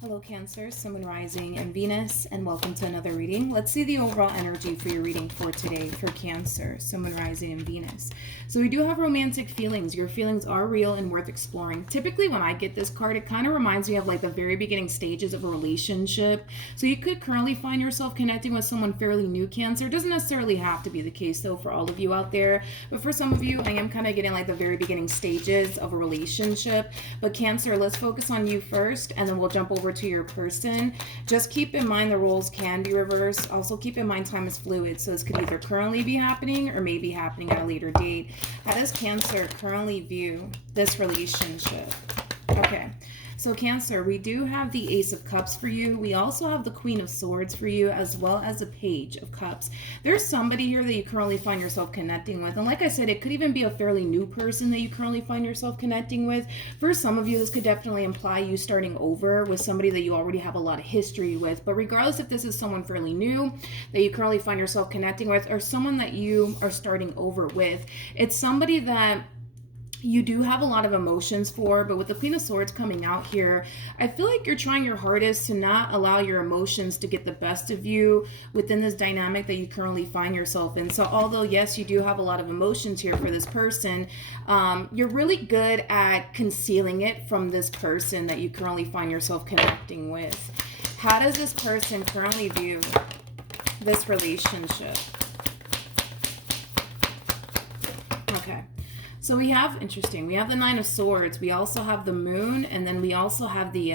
Hello Cancer, Sun, Moon, Rising, and Venus, and welcome to another reading. Let's see the overall energy for your reading for today for Cancer, Sun, Moon, Rising, and Venus. So we do have romantic feelings. Your feelings are real and worth exploring. Typically when I get this card, it kind of reminds me of like the very beginning stages of a relationship. So you could currently find yourself connecting with someone fairly new, Cancer. It doesn't necessarily have to be the case though for all of you out there, but for some of you, I am kind of getting like the very beginning stages of a relationship. But Cancer, let's focus on you first, and then we'll jump over to your person. Just keep in mind the roles can be reversed. Also keep in mind time is fluid, so this could either currently be happening or may be happening at a later date. How does Cancer currently view this relationship? Okay, so Cancer, we do have the Ace of Cups for you. We also have the Queen of Swords for you, as well as the Page of Cups. There's somebody here that you currently find yourself connecting with. And like I said, it could even be a fairly new person that you currently find yourself connecting with. For some of you, this could definitely imply you starting over with somebody that you already have a lot of history with. But regardless if this is someone fairly new that you currently find yourself connecting with, or someone that you are starting over with, it's somebody that you do have a lot of emotions for. But with the Queen of Swords coming out here, I feel like you're trying your hardest to not allow your emotions to get the best of you within this dynamic that you currently find yourself in. So although yes, you do have a lot of emotions here for this person, you're really good at concealing it from this person that you currently find yourself connecting with. How does this person currently view this relationship? Okay. So we have, interesting, we have the Nine of Swords, we also have the Moon, and then we also have the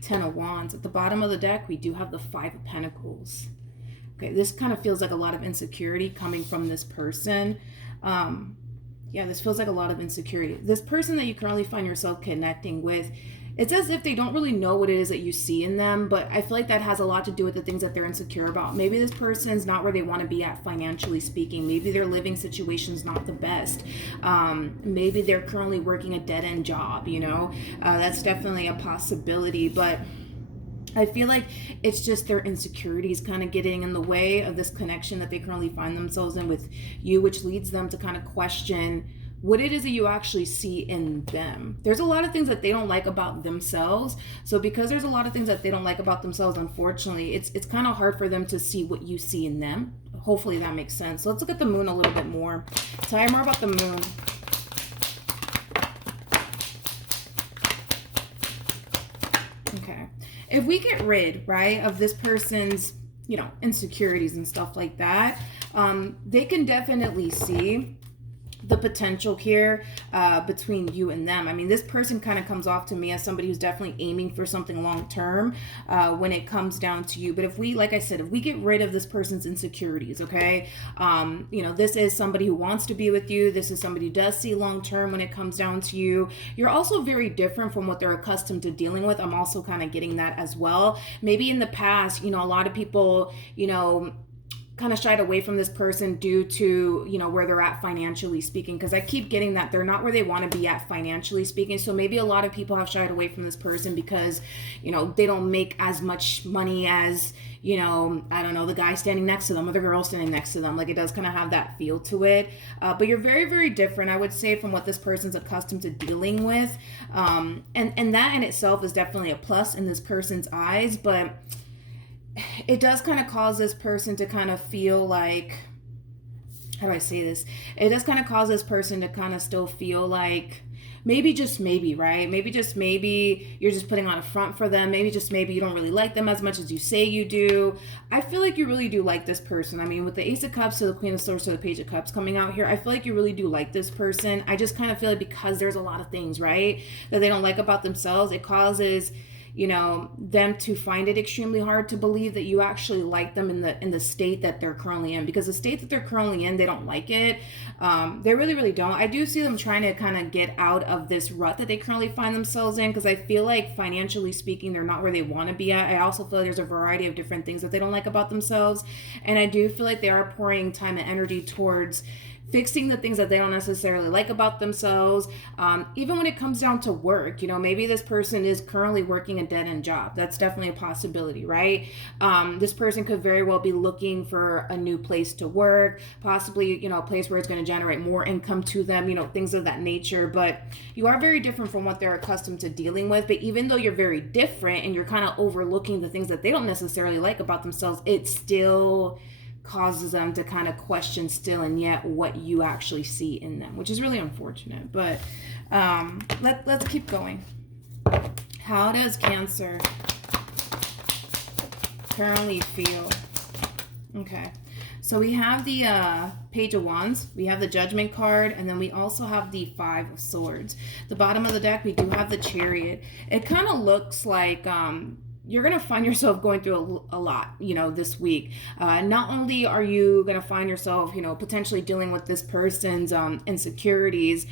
Ten of Wands. At the bottom of the deck, we do have the Five of Pentacles. Okay, this kind of feels like a lot of insecurity coming from this person. Yeah, this feels like a lot of insecurity. This person that you currently find yourself connecting with, it's as if they don't really know what it is that you see in them, but I feel like that has a lot to do with the things that they're insecure about. Maybe this person's not where they want to be at financially speaking. Maybe their living situation's not the best. Maybe they're currently working a dead-end job, you know? That's definitely a possibility, but I feel like it's just their insecurities kind of getting in the way of this connection that they currently find themselves in with you, which leads them to kind of question what it is that you actually see in them. There's a lot of things that they don't like about themselves. So because there's a lot of things that they don't like about themselves, unfortunately, it's kind of hard for them to see what you see in them. Hopefully that makes sense. So let's look at the Moon a little bit more. Tell you more about the Moon. Okay. If we get rid, right, of this person's, you know, insecurities and stuff like that, they can definitely see the potential here between you and them. I mean, this person kind of comes off to me as somebody who's definitely aiming for something long term when it comes down to you. But if we, like I said, if we get rid of this person's insecurities, okay, you know, this is somebody who wants to be with you. This is somebody who does see long term when it comes down to you. You're also very different from what they're accustomed to dealing with. I'm also kind of getting that as well. Maybe in the past, you know, a lot of people, you know, kind of shied away from this person due to, you know, where they're at financially speaking, because I keep getting that they're not where they want to be at financially speaking. So maybe a lot of people have shied away from this person because, you know, they don't make as much money as, you know, I don't know, the guy standing next to them or the girl standing next to them. Like, it does kind of have that feel to it. But you're very, very different, I would say, from what this person's accustomed to dealing with. And that in itself is definitely a plus in this person's eyes, but it does kind of cause this person to kind of feel like, how do I say this? It does kind of cause this person to kind of still feel like maybe, just maybe, right? Maybe just maybe you're just putting on a front for them. Maybe just maybe you don't really like them as much as you say you do. I feel like you really do like this person. I mean, with the Ace of Cups to the Queen of Swords to the Page of Cups coming out here, I feel like you really do like this person. I just kind of feel like because there's a lot of things, right, that they don't like about themselves, it causes, you know, them to find it extremely hard to believe that you actually like them in the state that they're currently in, because the state that they're currently in, they don't like it. They really, really don't. I do see them trying to kind of get out of this rut that they currently find themselves in, because I feel like financially speaking, they're not where they want to be at. I also feel like there's a variety of different things that they don't like about themselves. And I do feel like they are pouring time and energy towards fixing the things that they don't necessarily like about themselves. Even when it comes down to work, you know, maybe this person is currently working a dead-end job. That's definitely a possibility, right? This person could very well be looking for a new place to work, possibly, you know, a place where it's going to generate more income to them, you know, things of that nature. But you are very different from what they're accustomed to dealing with. But even though you're very different and you're kind of overlooking the things that they don't necessarily like about themselves, it still causes them to kind of question still and yet what you actually see in them, which is really unfortunate. But let's keep going. How does Cancer currently feel? Okay, so we have the Page of Wands, we have the Judgment card, and then we also have the Five of Swords. The bottom of the deck, we do have the Chariot. It kind of looks like you're going to find yourself going through a lot, you know, this week. Not only are you going to find yourself, you know, potentially dealing with this person's insecurities,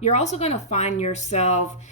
you're also going to find yourself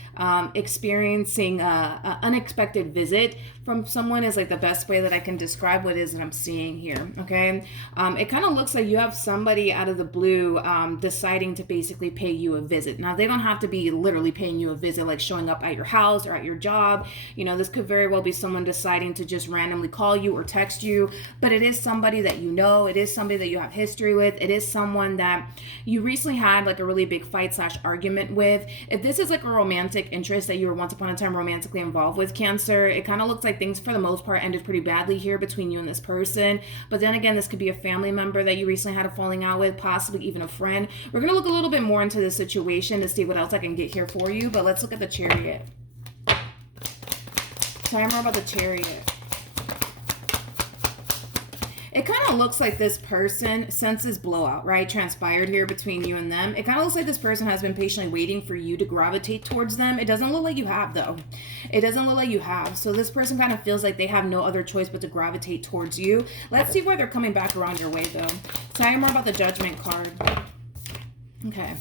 experiencing an unexpected visit from someone is like the best way that I can describe what it is that I'm seeing here, okay? It kind of looks like you have somebody out of the blue deciding to basically pay you a visit. Now, they don't have to be literally paying you a visit, like showing up at your house or at your job. You know, this could very well be someone deciding to just randomly call you or text you, but it is somebody that you know, it is somebody that you have history with, it is someone that you recently had like a really big fight / argument with. If this is like a romantic interest that you were once upon a time romantically involved with, Cancer, it kind of looks like things for the most part ended pretty badly here between you and this person. But then again, this could be a family member that you recently had a falling out with, possibly even a friend. We're going to look a little bit more into the situation to see what else I can get here for you, but let's look at the Chariot. Tell me more about the Chariot. It kind of looks like this person senses blowout, right? Transpired here between you and them. It kind of looks like this person has been patiently waiting for you to gravitate towards them. It doesn't look like you have, though. It doesn't look like you have. So this person kind of feels like they have no other choice but to gravitate towards you. Let's see where they're coming back around your way, though. Tell me more about the Judgment card. Okay.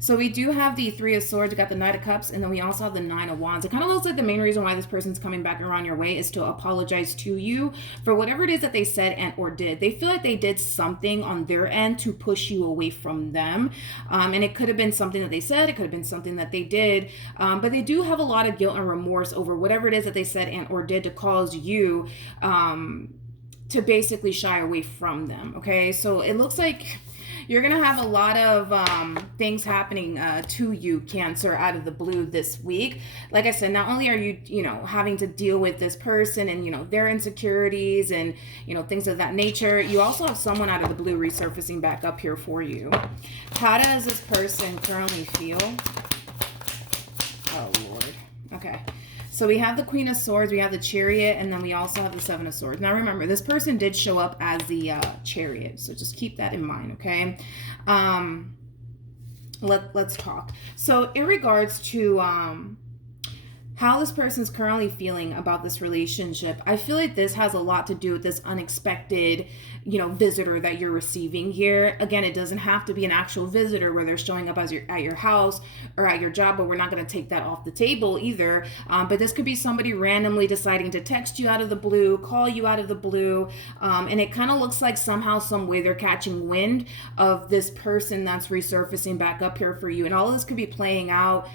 So we do have the Three of Swords, we got the Knight of Cups, and then we also have the Nine of Wands. It kind of looks like the main reason why this person's coming back around your way is to apologize to you for whatever it is that they said and or did. They feel like they did something on their end to push you away from them. And it could have been something that they said, it could have been something that they did, but they do have a lot of guilt and remorse over whatever it is that they said and or did to cause you to basically shy away from them, okay? So it looks like you're going to have a lot of things happening to you, Cancer, out of the blue this week. Like I said, not only are you, you know, having to deal with this person and, you know, their insecurities and, you know, things of that nature, you also have someone out of the blue resurfacing back up here for you. How does this person currently feel? Oh, Lord. Okay. So we have the Queen of Swords, we have the Chariot, and then we also have the Seven of Swords. Now remember, this person did show up as the Chariot, so just keep that in mind, okay? Let's talk. So in regards to how this person's currently feeling about this relationship, I feel like this has a lot to do with this unexpected, you know, visitor that you're receiving here. Again, it doesn't have to be an actual visitor where they're showing up as at your house or at your job, but we're not going to take that off the table either. But this could be somebody randomly deciding to text you out of the blue, call you out of the blue, and it kind of looks like somehow, some way they're catching wind of this person that's resurfacing back up here for you. And all of this could be playing out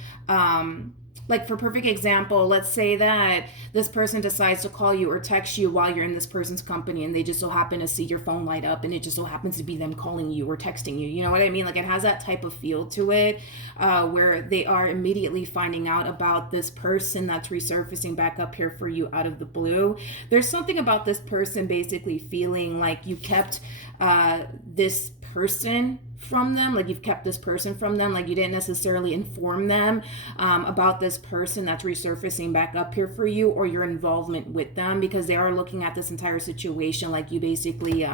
like, for perfect example, let's say that this person decides to call you or text you while you're in this person's company and they just so happen to see your phone light up and it just so happens to be them calling you or texting you. You know what I mean? Like, it has that type of feel to it where they are immediately finding out about this person that's resurfacing back up here for you out of the blue. There's something about this person basically feeling like you kept this person from them, like you've kept this person from them, like you didn't necessarily inform them about this person that's resurfacing back up here for you or your involvement with them, because they are looking at this entire situation like you basically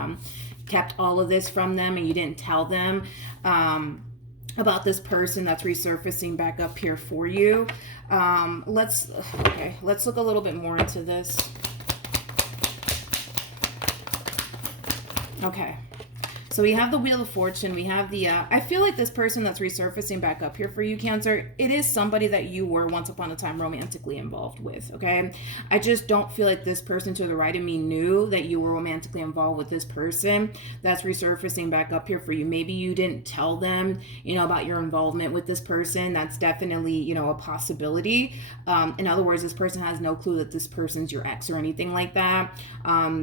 kept all of this from them and you didn't tell them about this person that's resurfacing back up here for you. Let's look a little bit more into this. Okay. So we have the Wheel of Fortune. We have the, I feel like this person that's resurfacing back up here for you, Cancer, it is somebody that you were once upon a time romantically involved with, okay? I just don't feel like this person to the right of me knew that you were romantically involved with this person that's resurfacing back up here for you. Maybe you didn't tell them, you know, about your involvement with this person. That's definitely, you know, a possibility. In other words, this person has no clue that this person's your ex or anything like that.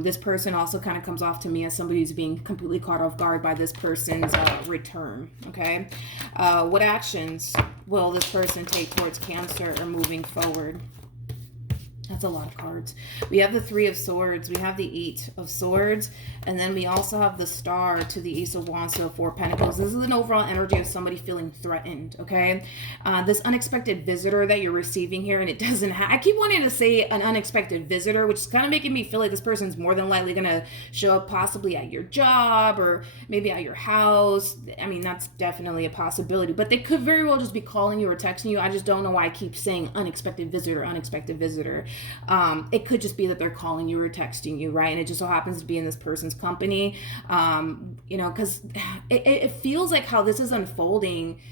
This person also kind of comes off to me as somebody who's being completely caught off guard by this person's return, okay? What actions will this person take towards Cancer or moving forward? That's a lot of cards. We have the Three of Swords. We have the Eight of Swords. And then we also have the Star to the Ace of Wands to the Four of Pentacles. This is an overall energy of somebody feeling threatened, okay? This unexpected visitor that you're receiving here, and it doesn't have... I keep wanting to say an unexpected visitor, which is kind of making me feel like this person's more than likely going to show up possibly at your job or maybe at your house. I mean, that's definitely a possibility. But they could very well just be calling you or texting you. I just don't know why I keep saying unexpected visitor, unexpected visitor. It could just be that they're calling you or texting you, right? And it just so happens to be in this person's company, you know, because it feels like how this is unfolding.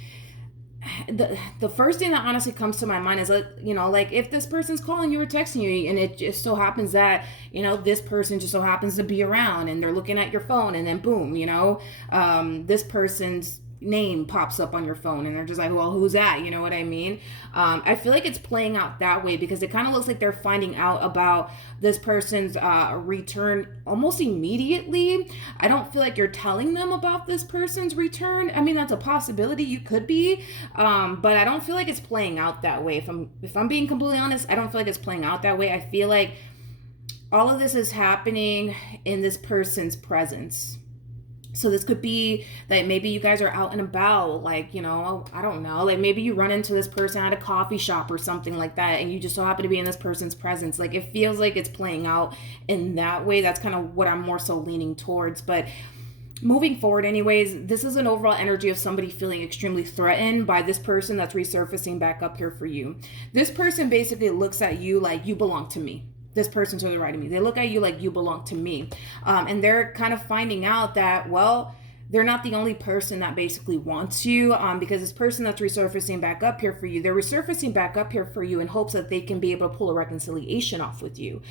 The first thing that honestly comes to my mind is, you know, like if this person's calling you or texting you and it just so happens that, you know, this person just so happens to be around and they're looking at your phone and then boom, you know, this person's name pops up on your phone and they're just like, well, who's that? You know what I mean? I feel like it's playing out that way because it kind of looks like they're finding out about this person's return almost immediately. I don't feel like you're telling them about this person's return. I mean, that's a possibility. You could be, but I don't feel like it's playing out that way. If I'm being completely honest, I don't feel like it's playing out that way. I feel like all of this is happening in this person's presence. So this could be that maybe you guys are out and about, like, you know, I don't know, like maybe you run into this person at a coffee shop or something like that, and you just so happen to be in this person's presence. Like, it feels like it's playing out in that way. That's kind of what I'm more so leaning towards. But moving forward anyways, this is an overall energy of somebody feeling extremely threatened by this person that's resurfacing back up here for you. This person basically looks at you like you belong to me. This person to the right of me, they look at you like you belong to me, and they're kind of finding out that, well, they're not the only person that basically wants you, because this person that's resurfacing back up here for you, they're resurfacing back up here for you in hopes that they can be able to pull a reconciliation off with you.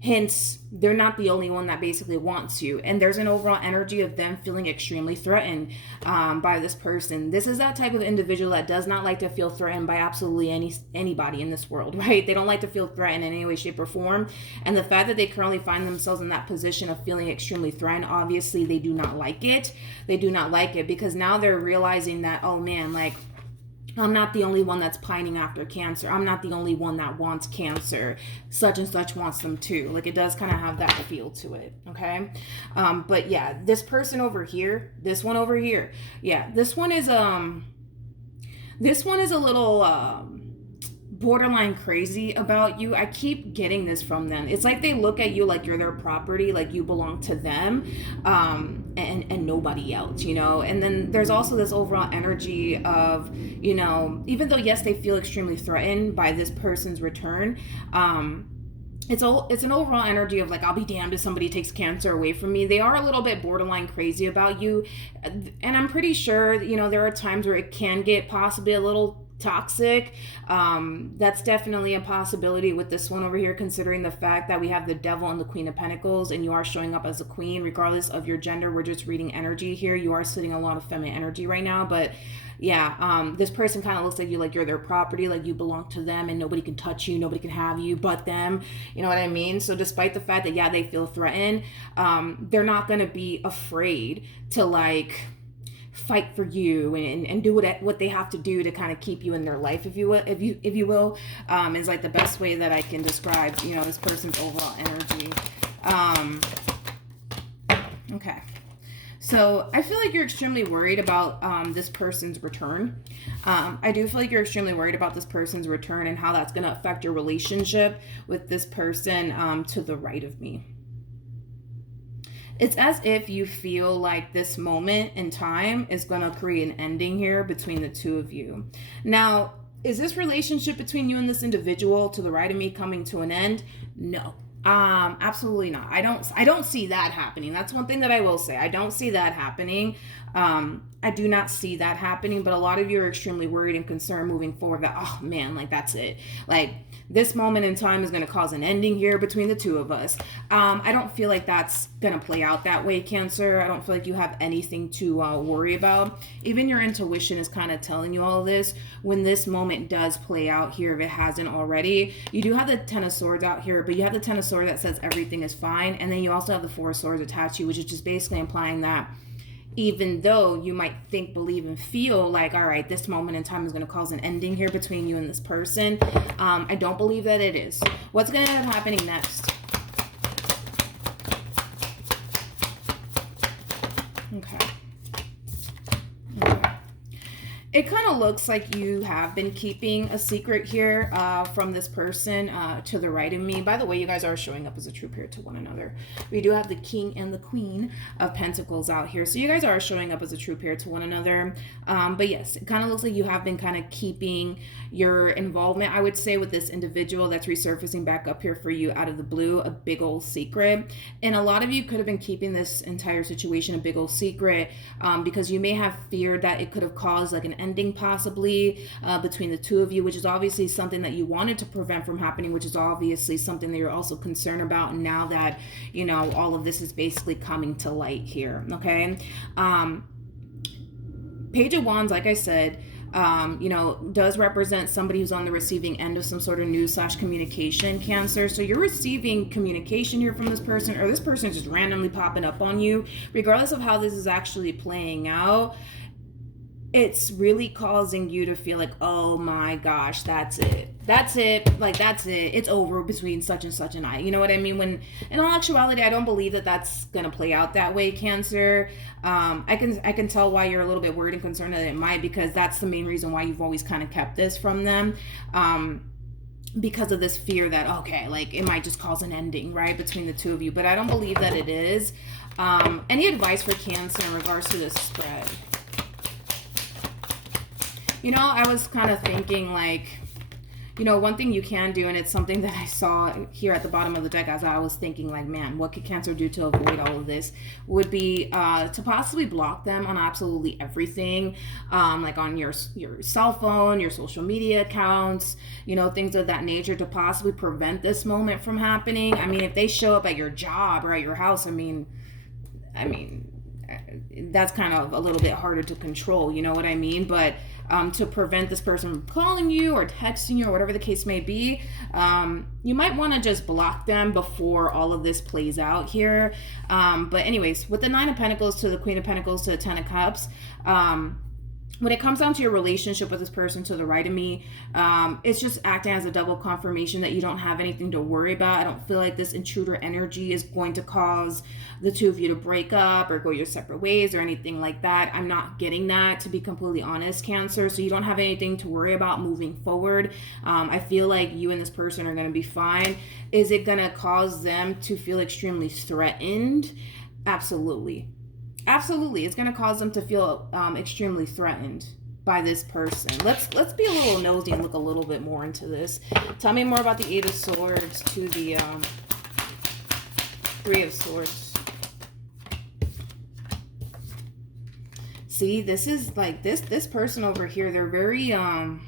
Hence, they're not the only one that basically wants you. And there's an overall energy of them feeling extremely threatened by this person. This is that type of individual that does not like to feel threatened by absolutely anybody in this world, right? They don't like to feel threatened in any way, shape, or form. And the fact that they currently find themselves in that position of feeling extremely threatened, obviously they do not like it. They do not like it because now they're realizing that, oh man, like, I'm not the only one that's pining after Cancer. I'm not the only one that wants Cancer. Such and such wants them too. Like, it does kind of have that feel to it, okay? But yeah, this person over here, this one over here, yeah, this one is a little borderline crazy about you. I keep getting this from them. It's like they look at you like you're their property, like you belong to them, and nobody else, you know. And then there's also this overall energy of, you know, even though yes, they feel extremely threatened by this person's return, it's an overall energy of like, I'll be damned if somebody takes Cancer away from me. They are a little bit borderline crazy about you, and I'm pretty sure, you know, there are times where it can get possibly a little toxic. That's definitely a possibility with this one over here, considering the fact that we have the Devil and the Queen of Pentacles, and you are showing up as a queen regardless of your gender. We're just reading energy here. You are sitting a lot of feminine energy right now, but yeah, this person kind of looks at you like you're their property, like you belong to them and nobody can touch you, nobody can have you but them, you know what I mean? So despite the fact that, yeah, they feel threatened, they're not going to be afraid to like fight for you and do what they have to do to kind of keep you in their life, if you will, is like the best way that I can describe, you know, this person's overall energy. Okay. So I feel like you're extremely worried about this person's return. I do feel like you're extremely worried about this person's return and how that's going to affect your relationship with this person to the right of me. It's as if you feel like this moment in time is going to create an ending here between the two of you. Now, is this relationship between you and this individual to the right of me coming to an end? No. Absolutely not. I don't see that happening. That's one thing that I will say. I don't see that happening. I do not see that happening, but a lot of you are extremely worried and concerned moving forward that, oh man, like that's it. Like this moment in time is going to cause an ending here between the two of us. I don't feel like that's going to play out that way, Cancer. I don't feel like you have anything to worry about. Even your intuition is kind of telling you all of this. When this moment does play out here, if it hasn't already, you do have the Ten of Swords out here, but you have the Ten of Swords that says everything is fine. And then you also have the Four of Swords attached to you, which is just basically implying that even though you might think, believe, and feel like, all right, this moment in time is going to cause an ending here between you and this person, I don't believe that it is. What's going to end up happening next? Okay. It kind of looks like you have been keeping a secret here from this person to the right of me. By the way, you guys are showing up as a true pair to one another. We do have the King and the Queen of Pentacles out here. So you guys are showing up as a true pair to one another. But yes, it kind of looks like you have been kind of keeping your involvement, I would say, with this individual that's resurfacing back up here for you out of the blue, a big old secret. And a lot of you could have been keeping this entire situation a big old secret because you may have feared that it could have caused like an ending possibly between the two of you, which is obviously something that you wanted to prevent from happening, which is obviously something that you're also concerned about. And now that, you know, all of this is basically coming to light here, okay? Page of Wands, like I said, you know, does represent somebody who's on the receiving end of some sort of news / communication, Cancer. So you're receiving communication here from this person, or this person is just randomly popping up on you. Regardless of how this is actually playing out, it's really causing you to feel like, oh my gosh, that's it. That's it. Like, that's it. It's over between such and such and I. You know what I mean? When in all actuality, I don't believe that that's going to play out that way, Cancer. I can tell why you're a little bit worried and concerned that it might, because that's the main reason why you've always kind of kept this from them. Because of this fear that, okay, like it might just cause an ending, right, between the two of you. But I don't believe that it is. Any advice for Cancer in regards to this spread? You know, I was kind of thinking like, you know, one thing you can do, and it's something that I saw here at the bottom of the deck as I was thinking like, man, what could Cancer do to avoid all of this, would be to possibly block them on absolutely everything, like on your cell phone, your social media accounts, you know, things of that nature, to possibly prevent this moment from happening. I mean, if they show up at your job or at your house, I mean, that's kind of a little bit harder to control, you know what I mean? But to prevent this person from calling you or texting you or whatever the case may be, you might want to just block them before all of this plays out here. But anyways, with the Nine of Pentacles to the Queen of Pentacles to the Ten of Cups, when it comes down to your relationship with this person to the right of me, it's just acting as a double confirmation that you don't have anything to worry about. I don't feel like this intruder energy is going to cause the two of you to break up or go your separate ways or anything like that. I'm not getting that, to be completely honest, Cancer. So you don't have anything to worry about moving forward. I feel like you and this person are going to be fine. Is it going to cause them to feel extremely threatened? Absolutely. Absolutely. It's going to cause them to feel extremely threatened by this person. Let's be a little nosy and look a little bit more into this. Tell me more about the Eight of Swords to the Three of Swords. See, this is like this person over here, they're very how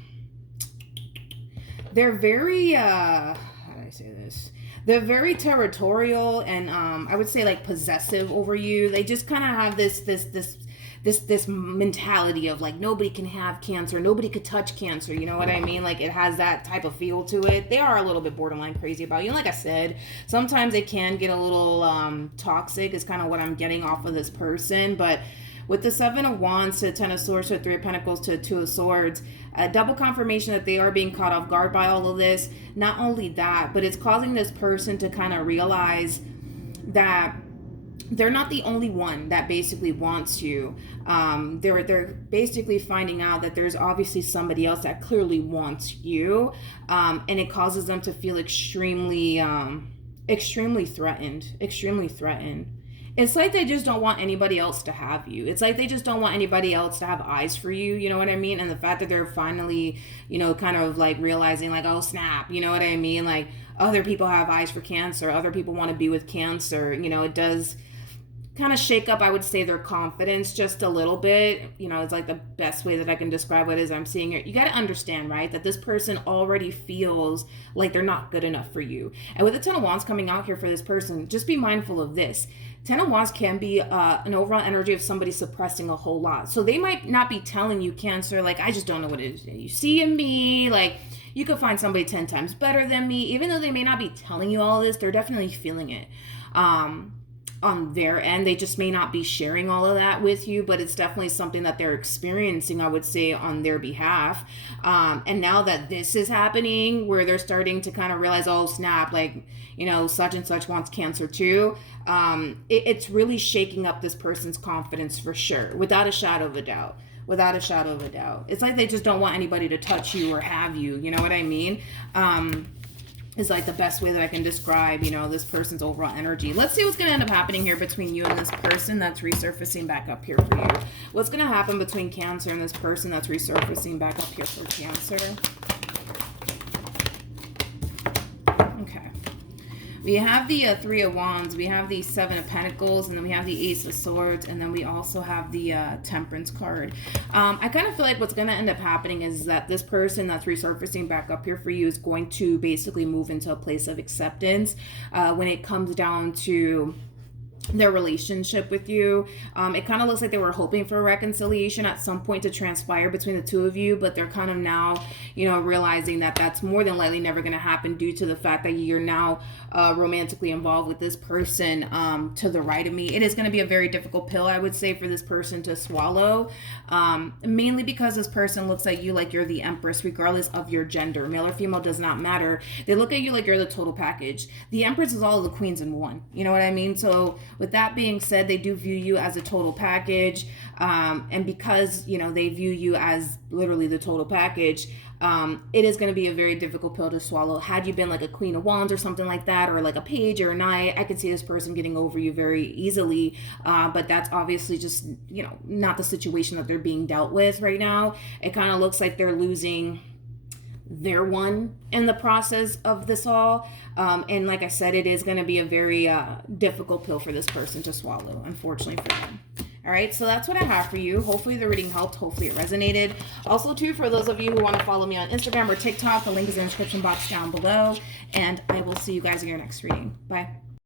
do I say this? They're very territorial and I would say like possessive over you. They just kind of have this mentality of like, nobody can have Cancer, nobody could touch Cancer, you know what I mean? Like, it has that type of feel to it. They are a little bit borderline crazy about you. And like I said, sometimes it can get a little toxic, is kind of what I'm getting off of this person. But with the Seven of Wands to the Ten of Swords to the Three of Pentacles to the Two of Swords, a double confirmation that they are being caught off guard by all of this. Not only that, but it's causing this person to kind of realize that they're not the only one that basically wants you. They're basically finding out that there's obviously somebody else that clearly wants you, and it causes them to feel extremely threatened. it's like they just don't want anybody else to have you. It's like they just don't want anybody else to have eyes for you, you know what I mean? And the fact that they're finally, you know, kind of like realizing like, oh snap, you know what I mean? Like other people have eyes for Cancer, other people want to be with Cancer, you know, it does kind of shake up, I would say, their confidence just a little bit. You know, it's like the best way that I can describe it is I'm seeing it. You got to understand, right, that this person already feels like they're not good enough for you. And with the Ten of Wands coming out here for this person, just be mindful of this. Ten of Wands can be an overall energy of somebody suppressing a whole lot. So they might not be telling you, Cancer, like, I just don't know what it is you see in me. Like, you could find somebody 10 times better than me. Even though they may not be telling you all this, they're definitely feeling it. On their end, they just may not be sharing all of that with you, but it's definitely something that they're experiencing, I would say, on their behalf. And now that this is happening, where they're starting to kind of realize, oh snap, like, you know, such and such wants Cancer too, it's really shaking up this person's confidence for sure, without a shadow of a doubt. Without a shadow of a doubt. It's like they just don't want anybody to touch you or have you, you know what I mean? Is like the best way that I can describe, you know, this person's overall energy. Let's see what's going to end up happening here between you and this person that's resurfacing back up here for you. What's going to happen between Cancer and this person that's resurfacing back up here for Cancer? Okay. We have the Three of Wands, we have the Seven of Pentacles, and then we have the Ace of Swords, and then we also have the Temperance card. I kind of feel like what's going to end up happening is that this person that's resurfacing back up here for you is going to basically move into a place of acceptance when it comes down to their relationship with you. It kind of looks like they were hoping for a reconciliation at some point to transpire between the two of you, but they're kind of now, you know, realizing that that's more than likely never going to happen due to the fact that you're now romantically involved with this person to the right of me. It is going to be a very difficult pill, I would say, for this person to swallow, mainly because this person looks at you like you're the Empress, regardless of your gender. Male or female does not matter. They look at you like you're the total package. The Empress is all of the queens in one. You know what I mean? So with that being said, they do view you as a total package. And because, you know, they view you as literally the total package, it is going to be a very difficult pill to swallow. Had you been like a Queen of Wands or something like that, or like a Page or a Knight, I could see this person getting over you very easily. But that's obviously just, you know, not the situation that they're being dealt with right now. It kind of looks like they're losing their one in the process of this all. And like I said, it is going to be a very difficult pill for this person to swallow, unfortunately for them. All right, so that's what I have for you. Hopefully the reading helped. Hopefully it resonated. Also, too, for those of you who want to follow me on Instagram or TikTok, the link is in the description box down below. And I will see you guys in your next reading. Bye.